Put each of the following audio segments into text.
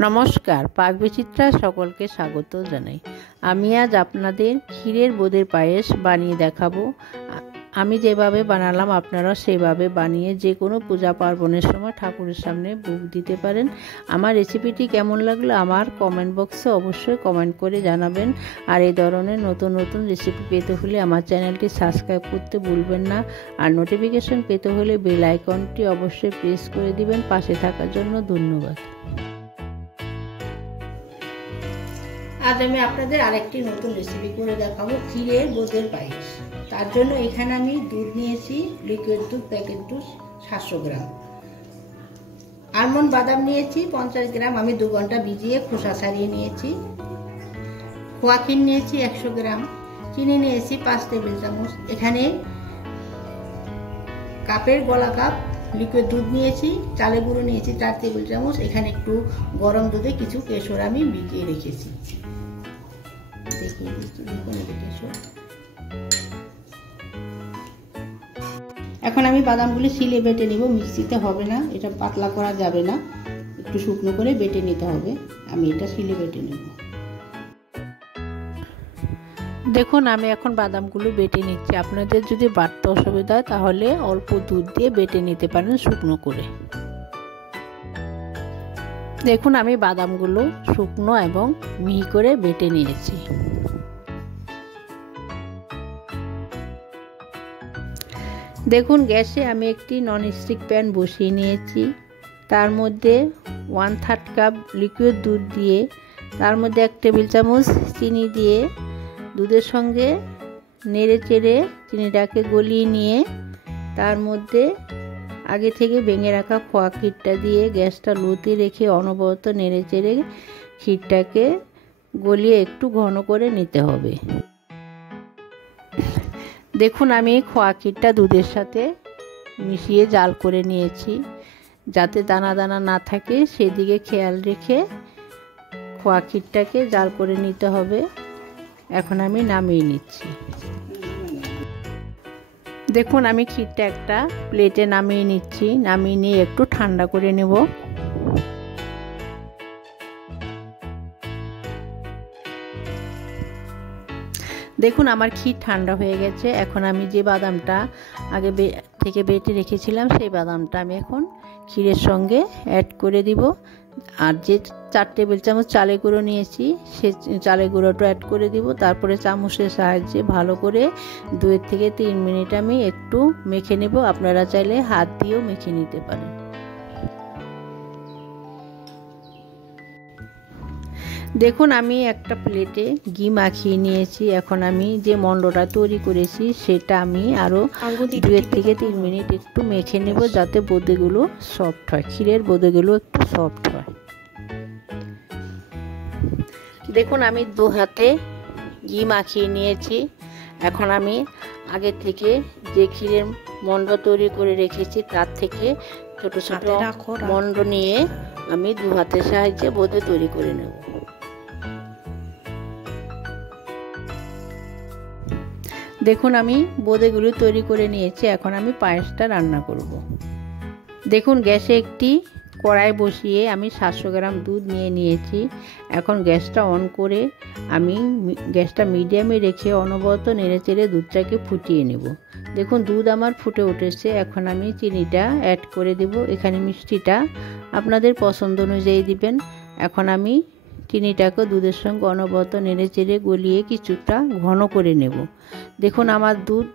নমস্কার, পাক বিচিত্রা সকলকে স্বাগত জানাই। আমি আজ আপনাদের ক্ষীরের বোঁদের পায়েস বানিয়ে দেখাবো। আমি যেভাবে বানালাম আপনারা সেভাবে বানিয়ে যে কোনো পূজা পার্বণের সময় ঠাকুরের সামনে ভোগ দিতে পারেন। আমার রেসিপিটি কেমন লাগলো আমার কমেন্ট বক্সে অবশ্যই কমেন্ট করে জানাবেন। আর এই ধরনের নতুন নতুন রেসিপি পেতে হলে আমার চ্যানেলটি সাবস্ক্রাইব করতে ভুলবেন না। আর নোটিফিকেশন পেতে হলে বেল আইকনটি অবশ্যই প্রেস করে দিবেন। পাশে থাকার জন্য ধন্যবাদ। আজ আমি আপনাদের আরেকটি নতুন রেসিপি করে দেখাবো, ক্ষীরের বোঁদের পায়েস। তার জন্য এখানে আমি দুধ নিয়েছি, লিকুইড দুধ, প্যাকেট দুধ 700 গ্রাম। আলমন্ড বাদাম নিয়েছি 50 গ্রাম, আমি 2 ঘন্টা ভিজিয়ে খোসা ছাড়িয়ে নিয়েছি। খোয়া ক্ষীর নিয়েছি 100 গ্রাম। চিনি নিয়েছি 5 টেবিল চামচ। এখানে কাপের গলা কাপ লিকুইড দুধ নিয়েছি। চালের গুঁড়ো নিয়েছি 4 টেবিল চামচ। এখানে একটু গরম দুধে কিছু কেশর আমি ভিজিয়ে রেখেছি। এখন আমি বাদামগুলি শিলে বেটে নিব, মিক্সিতে হবে না, এটা পাতলা করা যাবে না, একটু শুকনো করে বেটে নিতে হবে। আমি এটা শিলে বেটে নেব। দেখুন আমি এখন বাদামগুলো বেটে নিচ্ছি। আপনাদের যদি বাটতে অসুবিধা হয় তাহলে অল্প দুধ দিয়ে বেটে নিতে পারেন শুকনো করে। দেখুন আমি বাদামগুলো শুকনো এবং মিহি করে বেটে নিয়েছি। দেখুন গ্যাসে আমি একটি ননস্টিক প্যান বসিয়ে নিয়েছি। তার মধ্যে 1/3 কাপ লিকুইড দুধ দিয়ে তার মধ্যে 1 টেবিল চামচ চিনি দিয়ে দুধের সঙ্গে নেড়ে চেড়ে চিনিটাকে গলিয়ে নিয়ে তার মধ্যে আগে থেকে ভেঙে রাখা খোয়া ক্ষীরটা দিয়ে গ্যাসটা লোতে রেখে অনবরত নেড়ে চেড়ে ক্ষীরটাকে গলিয়ে একটু ঘন করে নিতে হবে। দেখুন আমি খোয়া ক্ষীরটা দুধের সাথে মিশিয়ে জাল করে নিয়েছি, যাতে দানা দানা না থাকে সেদিকে খেয়াল রেখে খোয়া ক্ষীরটাকে জাল করে নিতে হবে। এখন আমি নামিয়ে নিচ্ছি। দেখুন আমি ক্ষীরটা একটা প্লেটে নামিয়ে নিচ্ছি। নামিয়ে নিয়ে একটু ঠান্ডা করে নেব। দেখুন আমার ক্ষীর ঠান্ডা হয়ে গেছে। এখন আমি যে বাদামটা আগে থেকে বেটে রেখেছিলাম সেই বাদামটা আমি এখন ক্ষীরের সঙ্গে অ্যাড করে দিব। আর যে 4 টেবিল চামচ চালের গুঁড়ো নিয়েছি সে চালের গুঁড়োটা অ্যাড করে দিব। তারপরে চামচের সাহায্যে ভালো করে 2 থেকে 3 মিনিট আমি একটু মেখে নেব। আপনারা চাইলে হাত দিয়েও মেখে নিতে পারেন। দেখুন আমি একটা প্লেটে ঘি মাখিয়ে নিয়েছি। এখন আমি যে মন্ডটা তৈরি করেছি সেটা আমি আরও 2 থেকে 3 মিনিট একটু মেখে নেব, যাতে বোঁদেগুলো সফট হয়, ক্ষীরের বোঁদেগুলো একটু সফট হয়। দেখুন আমি 2 হাতে ঘি মাখিয়ে নিয়েছি। এখন আমি আগে থেকে যে ক্ষীরের মন্ড তৈরি করে রেখেছি তার থেকে ছোট ছোট মন্ড নিয়ে আমি 2 হাতের সাহায্যে বোঁদে তৈরি করে নেব। দেখুন আমি বোঁদেগুলো তৈরি করে নিয়েছি। এখন আমি পায়েসটা রান্না করব। দেখুন গ্যাসে একটি কড়াই বসিয়ে আমি 700 গ্রাম দুধ নিয়ে নিয়েছি। এখন গ্যাসটা অন করে আমি গ্যাসটা মিডিয়ামে রেখে অনবরত নেড়ে চেড়ে দুধটাকে ফুটিয়ে নেব। দেখুন দুধ আমার ফুটে উঠেছে। এখন আমি চিনিটা অ্যাড করে দেব। এখানে মিষ্টিটা আপনাদের পছন্দ অনুযায়ী দিবেন। এখন আমি চিনিটাকে দুধের সঙ্গে অনবরত নেড়ে চেড়ে গলিয়ে কিছুটা ঘন করে নেব। দেখুন আমার দুধ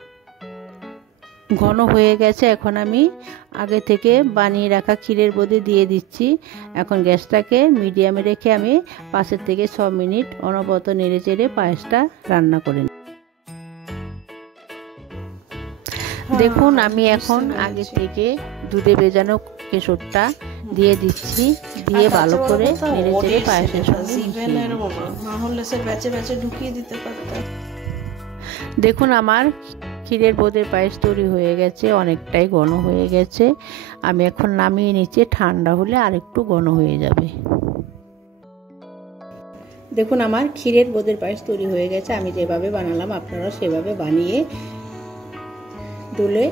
ঘন হয়ে গেছে। এখন আমি আগে থেকে বানিয়ে রাখা ক্ষীরের বোঁদে দিয়ে দিচ্ছি। এখন গ্যাসটাকে মিডিয়ামে রেখে আমি 5 থেকে 6 মিনিট অনবরত নেড়ে চেড়ে পায়েসটা রান্না করে নেব। দেখুন আমি এখন আগে থেকে দুধে ভেজানো কেশরটা দিয়ে দিচ্ছি, দিয়ে ভালো করে নেড়ে চেড়ে পায়েসের সঙ্গে ঢুকিয়ে দিতে পারতাম। দেখুন আমার ক্ষীরের বোঁদের পায়েস তৈরি হয়ে গেছে, অনেকটাই ঘন হয়ে গেছে। আমি এখন নামিয়ে নিচ্ছি, ঠান্ডা হলে আরেকটু ঘন হয়ে যাবে। দেখুন আমার ক্ষীরের বোঁদের পায়েস তৈরি হয়ে গেছে। আমি যেভাবে বানালাম আপনারা সেভাবে বানিয়ে ডলে